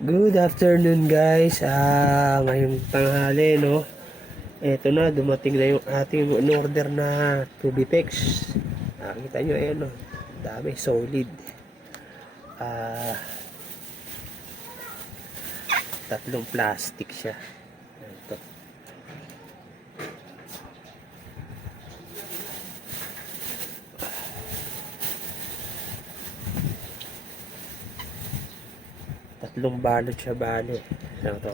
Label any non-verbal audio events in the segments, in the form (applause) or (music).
Good afternoon guys. Ah, ngayong tanghali no. Eto na, dumating na yung ating in-order na Tubipex. Ah, kita nyo ayan no. Dami, solid. Ah, tatlong plastic siya. Tatlong balot siya bale. So.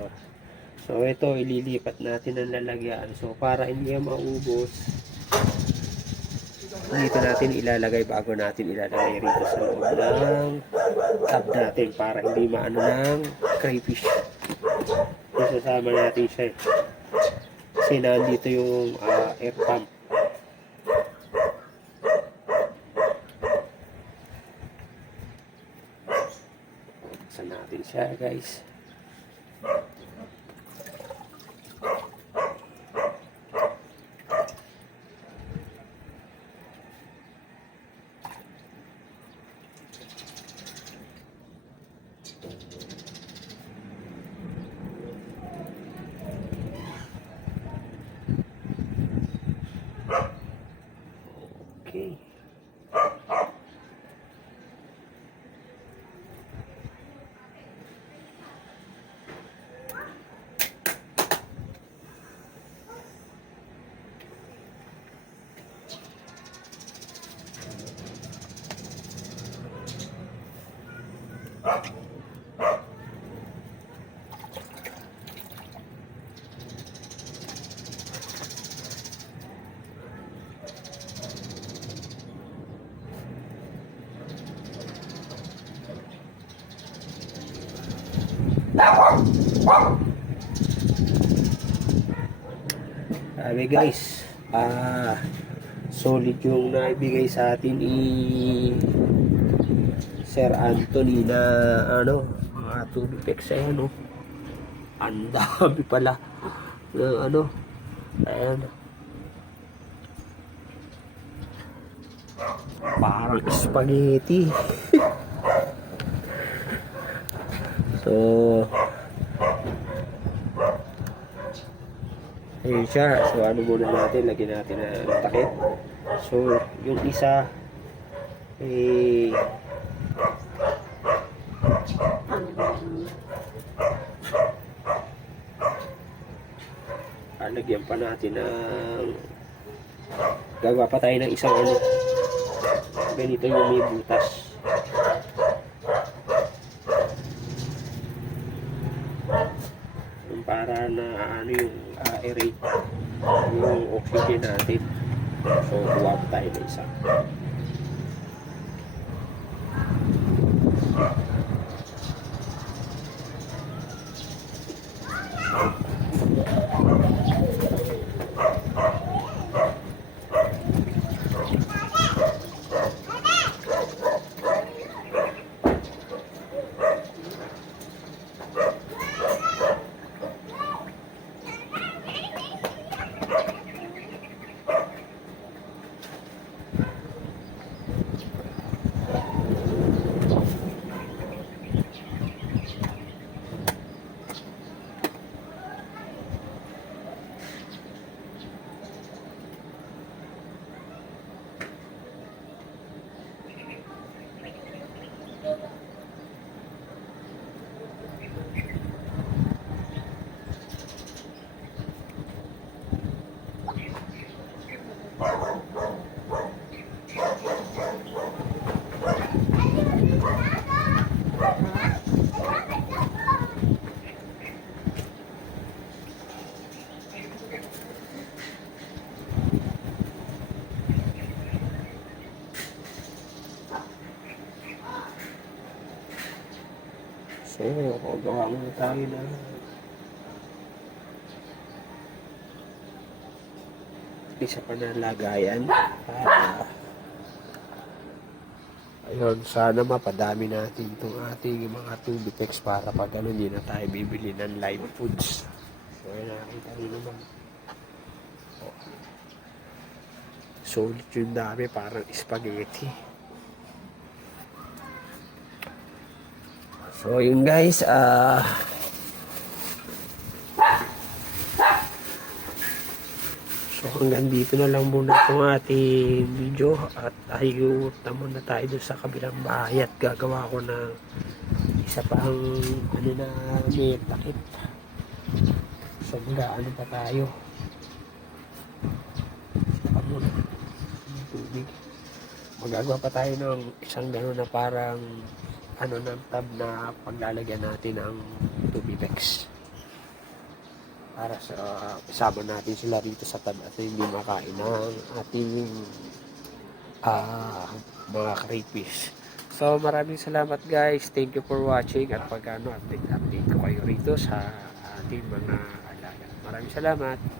So, ito, ililipat natin ang lalagyan. So, para hindi maubos, dito natin ilalagay bago natin ilalagay rito sa loob ng tub natin para hindi maano ng crayfish. Isasama natin siya. eh. Kasi nandito yung ah, air pump. Buksan natin siya guys. Sabi guys, ah solid yung naibigay sa atin ni Sir Anthony na ano, mga tubipex ay ano. Ang dami pala. ng ano, ayan. Parang spaghetti. (laughs) so, Ayun siya. So, ano muna natin, lagyan natin ng takip. So, yung isa, eh, lagyan pa natin ng gagawa pa tayo ng isang ano ganito yung may butas. Para na ano yung uh, aerate yung oxygen natin. So kuha tayo ng isa so gawa muna tayo na isa pa na lagayan Ah, ayun sana mapadami natin itong ating mga tubitex para pag ano hindi na tayo bibili ng live foods. So yun nakita nyo naman. Oh. solid yung dami parang spaghetti so yun guys, ah So hanggang dito na lang muna itong ating video at ayot na tayo dun sa kabilang bahay at gagawa ko ng isa pang ano na may takip. So mga ano pa tayo. Saka. Magagawa pa tayo ng isang gano'n na parang ano ng tab na paglalagyan natin ng tubibex para sa isama natin sila rito sa tab at hindi makain ng ating ah, mga crayfish. So maraming salamat guys. Thank you for watching at pag ano update update ko kayo rito sa ating mga alaga. Maraming salamat.